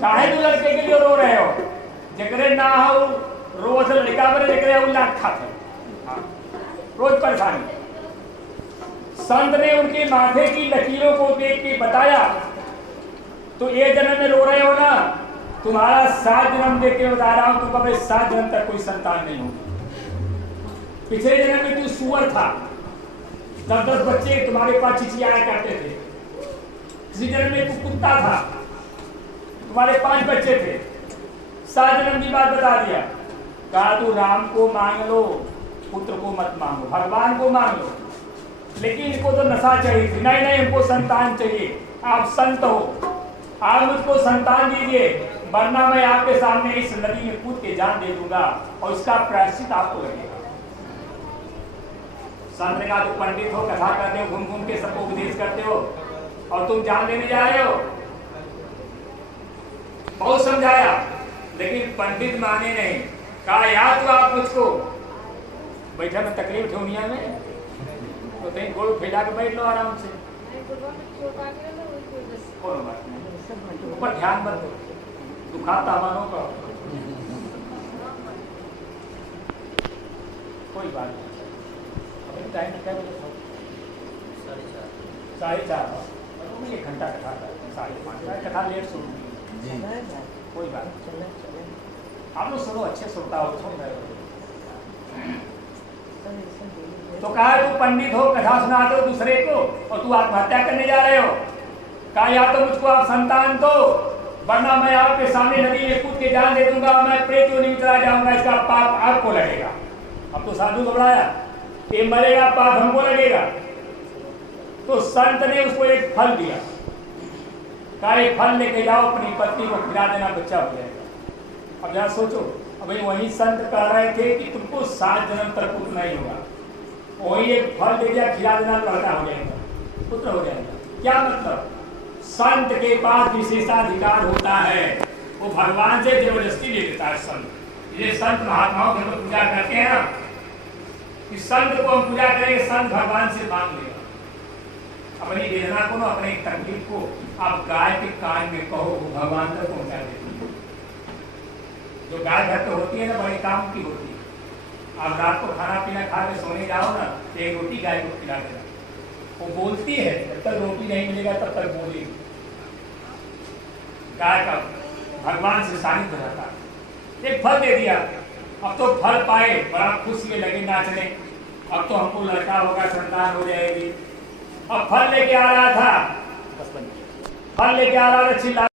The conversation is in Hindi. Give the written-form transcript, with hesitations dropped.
काहे तू लड़के के लिए रो रहे हो? जकरे ना हो रोज लड़का बने, जकरे हो लाख खाते रोज परेशानी। संत ने उनके माथे की लकीरों को देख के बताया, तो ये जन्म में रो रहे हो ना, तुम्हारा 7 जन्म देख के बता रहा हूं, तुम कभी 7 जन्म तक कोई संतान नहीं होगी। पिछले जन्म में तू सुअर था, 10-10 बच्चे तुम्हारे पास चिचियाया करते थे। किसी जन्म में तू कुत्ता था, तुम्हारे 5 बच्चे थे। 7 जन्म की बात बता दिया। कहा तू राम को मांग लो, पुत्र को मत मांगो, भगवान को मांग लो। लेकिन इनको तो नशा चाहिए थी। नहीं नहीं, हमको संतान चाहिए। आप संत हो, आप मुझको संतान दीजिए, वरना मैं आपके सामने इस नदी में कूद के जान दे दूंगा और इसका प्रायश्चित आपको लगेगा। संत ने कहा, तुम पंडित हो, कथा करते हो, घूम घूम के सबको उपदेश करते हो और तुम जान देने जा रहे हो। बहुत समझाया, लेकिन पंडित माने नहीं। कहा याद तो आप मुझको बैठा में तकलीफ दुनिया में, तो कहीं गोड़ फैला के बैठ लो आराम से, ऊपर ध्यान मत दो, दुखाता मानो का कोई बात नहीं। अभी टाइम क्या बजे? 4:30। 1 घंटा कथा करते हैं, 5:30 कथा लेट शुरू हुई। कोई बात नहीं, आप लोग सुनो, अच्छे सुनता हो, सुन रहे हो। तो कहा तू पंडित हो, कथा सुनाते हो दूसरे को, और तू आत्महत्या करने जा रहे हो। कहा या तो मुझको आप संतान दो, वरना मैं आपके सामने नदी में कूद के जान दे दूंगा, मैं प्रेत योनि में चला जाऊंगा, इसका पाप आपको लगेगा। अब तो साधु घबराया, ये मरेगा, पाप हमको लगेगा। तो संत ने उसको एक फल दिया। कहा एक फल लेके जाओ, अपनी पत्नी को खिला देना, बच्चा हो जाएगा। अब यहाँ सोचो, अभी वही संत कह रहे थे कि तुमको 7 जन्म तक पुत्र नहीं होगा, वही एक फल दे दिया, खिला देना, लड़का हो जाएगा, पुत्र हो जाएगा। क्या मतलब? संत के पास विशेषाधिकार होता है, वो भगवान से जबरदस्ती ले लेता है संत। ये संत महात्माओं की हम पूजा करते हैं ना, कि संत को हम पूजा करेंगे, संत भगवान से मांग लेगा। अपनी वेदना को ना, अपने तकलीफ को आप गाय के कान में कहो, वो भगवान तक पहुंचा देती है। जो गाय घर पे होती है ना, बड़े काम की होती है। आप रात को खाना पीना खा के सोने जाओ ना, एक रोटी गाय को खिला देना, वो बोलती है, जब तक रोटी नहीं मिलेगा तब तक बोलेगी। गाय का भगवान से सानिध्य रहता है। एक फल दे दिया, अब तो फल पाए, बड़ा खुश में लगे नाचने, अब तो हमको लड़का होगा, संतान हो जाएगी। अब फल लेके आ रहा था, फल लेके आ रहा था, चिल्ला